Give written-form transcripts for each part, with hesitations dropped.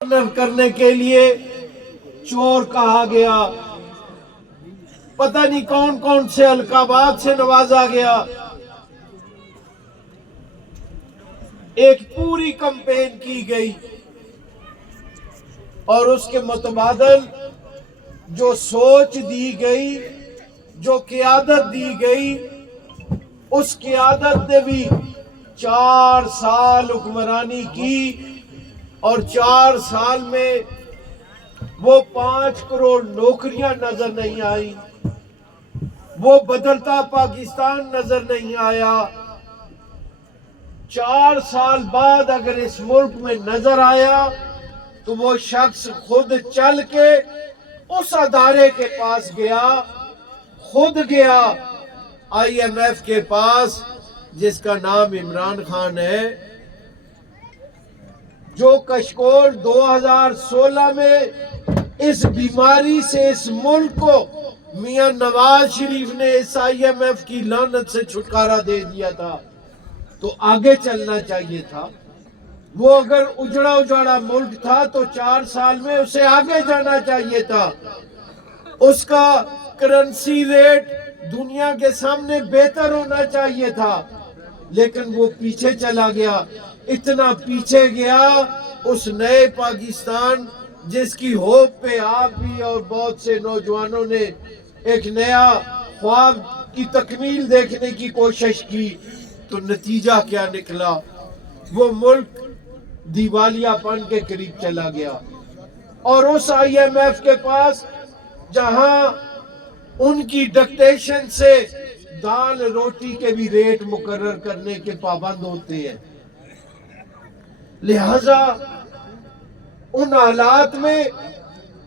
کرنے کے لیے چور کہا گیا، پتہ نہیں کون کون سے القابات سے نوازا گیا۔ ایک پوری کمپین کی گئی اور اس کے متبادل جو سوچ دی گئی، جو قیادت دی گئی، اس قیادت نے بھی 4 سال حکمرانی کی اور 4 سال میں وہ 5 کروڑ نوکریاں نظر نہیں آئیں، وہ بدلتا پاکستان نظر نہیں آیا۔ 4 سال بعد اگر اس ملک میں نظر آیا تو وہ شخص خود چل کے اس ادارے کے پاس گیا، خود گیا IMF کے پاس جس کا نام عمران خان ہے، جو کشکول 2016 میں اس بیماری سے اس ملک کو میاں نواز شریف نے اس IMF کی لعنت سے چھٹکارا دے دیا تھا، تو آگے چلنا چاہیے تھا۔ وہ اگر اجڑا اجڑا ملک تھا تو 4 سال میں اسے آگے جانا چاہیے تھا۔ اس کا کرنسی ریٹ دنیا کے سامنے بہتر ہونا چاہیے تھا، لیکن وہ پیچھے چلا گیا۔ اتنا پیچھے گیا اس نئے پاکستان جس کی ہوپ پہ آپ بھی اور بہت سے نوجوانوں نے ایک نیا خواب کی تکمیل دیکھنے کی کوشش کی، تو نتیجہ کیا نکلا؟ وہ ملک دیوالیہ پن کے قریب چلا گیا۔ اور اس IMF کے پاس جہاں ان کی ڈکٹیشن سے دال روٹی کے بھی ریٹ مقرر کرنے کے پابند ہوتے ہیں، لہذا ان حالات میں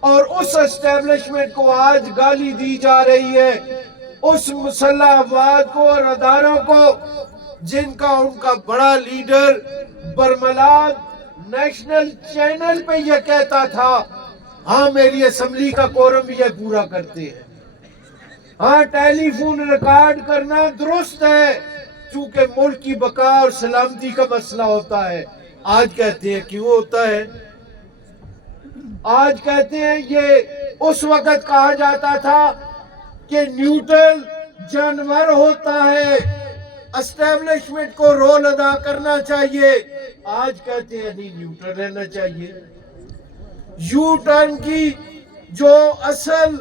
اور اس اسٹیبلشمنٹ کو آج گالی دی جا رہی ہے، اس مسلح افواج کو اور اداروں کو جن کا ان کا بڑا لیڈر برملات نیشنل چینل پہ یہ کہتا تھا ہاں میری اسمبلی کا کورم بھی یہ پورا کرتے ہیں، ہاں ٹیلی فون ریکارڈ کرنا درست ہے چونکہ ملک کی بقا اور سلامتی کا مسئلہ ہوتا ہے۔ آج کہتے ہیں کیوں ہوتا ہے؟ آج کہتے ہیں یہ اس وقت کہا جاتا تھا کہ نیوٹرل جانور ہوتا ہے، اسٹیبلشمنٹ کو رول ادا کرنا چاہیے۔ آج کہتے ہیں نہیں، نیوٹرل رہنا چاہیے۔ یو ٹرن کی جو اصل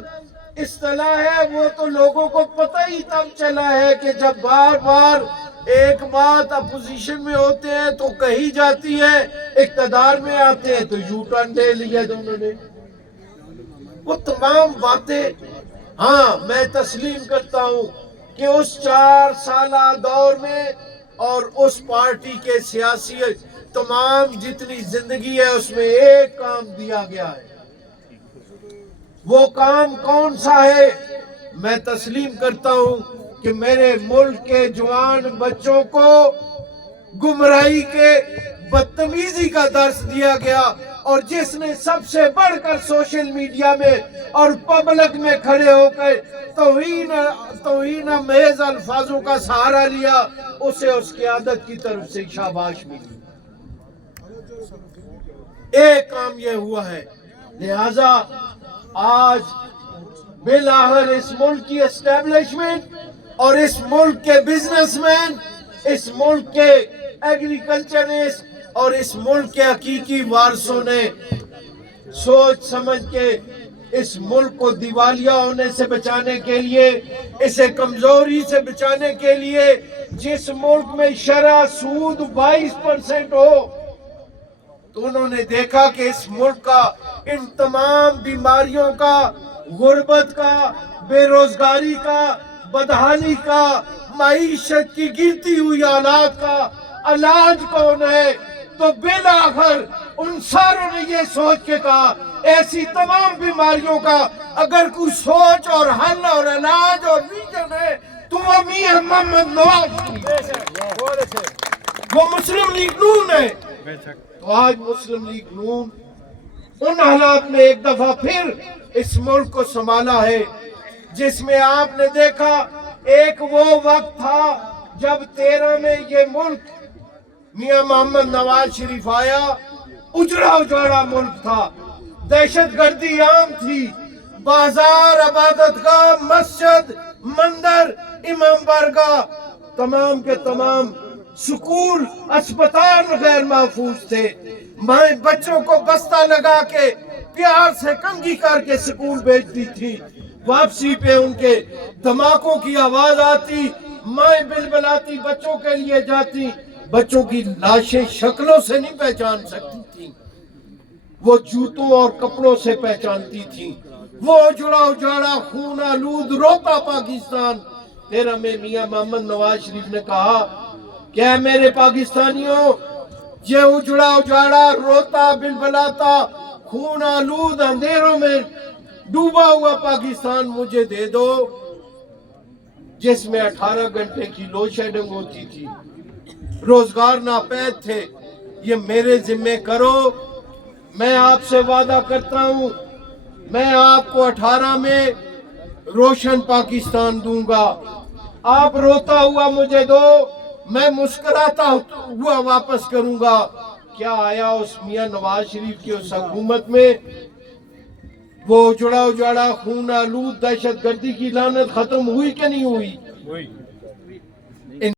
اصطلاح ہے وہ تو لوگوں کو پتہ ہی تب چلا ہے کہ جب بار بار ایک بات اپوزیشن میں ہوتے ہیں تو کہی جاتی ہے، اقتدار میں آتے ہیں تو یو ٹرن لے لیا انہوں نے۔ وہ تمام باتیں، ہاں میں تسلیم کرتا ہوں کہ اس 4 سالہ دور میں اور اس پارٹی کے سیاسی تمام جتنی زندگی ہے اس میں ایک کام دیا گیا ہے۔ وہ کام کون سا ہے؟ میں تسلیم کرتا ہوں کہ میرے ملک کے جوان بچوں کو گمراہی کے بدتمیزی کا درس دیا گیا، اور جس نے سب سے بڑھ کر سوشل میڈیا میں اور پبلک میں کھڑے ہو کر توہین محض الفاظوں کا سہارا لیا، اسے اس قیادت کی طرف سے شاباش ملی۔ ایک کام یہ ہوا ہے، لہذا آج بالآخر اس ملک کی اسٹیبلشمنٹ اور اس ملک کے بزنس مین، اس ملک کے ایگریکلچرسٹ اور اس ملک کے حقیقی وارثوں نے سوچ سمجھ کے اس ملک کو دیوالیہ ہونے سے بچانے کے لیے، اسے کمزوری سے بچانے کے لیے، جس ملک میں شرح سود 22% ہو، تو انہوں نے دیکھا کہ اس ملک کا ان تمام بیماریوں کا، غربت کا، بے روزگاری کا، بدحالی کا، معیشت کی گرتی ہوئی حالات کا علاج کون ہے؟ تو بالآخر ان ساروں نے یہ سوچ کے کہا ایسی تمام بیماریوں کا اگر کوئی سوچ اور حل اور علاج اور ویژن ہے تو وہ میاں محمد نواز شریف، وہ مسلم لیگ نون ہے۔ تو آج مسلم لیگ نون ان حالات میں ایک دفعہ پھر اس ملک کو سنبھالا ہے جس میں آپ نے دیکھا ایک وہ وقت تھا جب 13 میں یہ ملک میاں محمد نواز شریف آیا اجڑا اجاڑا ملک تھا، دہشت گردی عام تھی، بازار، عبادت گاہ، مسجد، مندر، امام بارگاہ، تمام کے تمام سکول، اسپتال غیر محفوظ تھے۔ مائیں بچوں کو بستہ لگا کے پیار سے کنگھی کر کے سکول بھیجتی تھی، واپسی پہ ان کے دھماکوں کی آواز آتی، مائیں بلبلاتی بچوں کے لیے جاتی، بچوں کی لاشیں شکلوں سے نہیں پہچان سکتی تھی، وہ جوتوں اور کپڑوں سے پہچانتی تھی۔ وہ اجڑا اجاڑا خون آلود روتا پاکستان۔ پھر ہمیں میاں محمد نواز شریف نے کہا کہ اے میرے پاکستانیوں، یہ اجڑا اجاڑا روتا بلبلاتا خون آلود اندھیروں میں ڈوبا ہوا پاکستان مجھے دے دو، جس میں 18 گھنٹے کی لوڈ شیڈنگ ہوتی تھی، روزگار ناپید تھے، یہ میرے ذمہ کرو۔ میں آپ سے وعدہ کرتا ہوں، میں آپ کو 18 میں روشن پاکستان دوں گا۔ آپ روتا ہوا مجھے دو، میں مسکراتا ہوا واپس کروں گا۔ کیا آیا اس میاں نواز شریف کی اس حکومت میں؟ وہ اجڑا اجاڑا خون آلود دہشت گردی کی لعنت ختم ہوئی کہ نہیں ہوئی؟